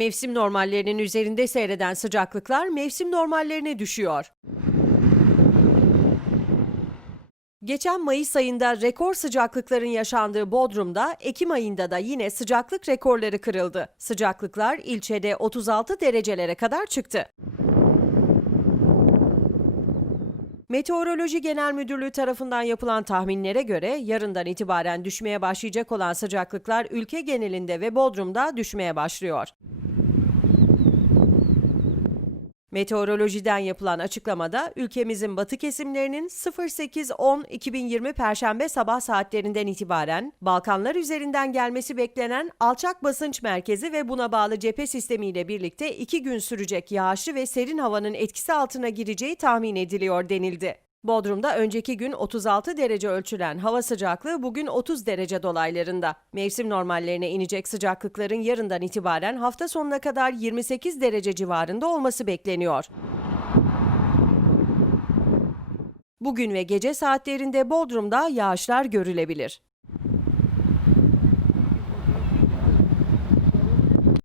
Mevsim normallerinin üzerinde seyreden sıcaklıklar mevsim normallerine düşüyor. Geçen Mayıs ayında rekor sıcaklıkların yaşandığı Bodrum'da Ekim ayında da yine sıcaklık rekorları kırıldı. Sıcaklıklar ilçede 36 derecelere kadar çıktı. Meteoroloji Genel Müdürlüğü tarafından yapılan tahminlere göre yarından itibaren düşmeye başlayacak olan sıcaklıklar ülke genelinde ve Bodrum'da düşmeye başlıyor. Meteorolojiden yapılan açıklamada ülkemizin batı kesimlerinin 08-10-2020 Perşembe sabah saatlerinden itibaren Balkanlar üzerinden gelmesi beklenen alçak basınç merkezi ve buna bağlı cephe sistemiyle birlikte iki gün sürecek yağışlı ve serin havanın etkisi altına gireceği tahmin ediliyor denildi. Bodrum'da önceki gün 36 derece ölçülen hava sıcaklığı bugün 30 derece dolaylarında. Mevsim normallerine inecek sıcaklıkların yarından itibaren hafta sonuna kadar 28 derece civarında olması bekleniyor. Bugün ve gece saatlerinde Bodrum'da yağışlar görülebilir.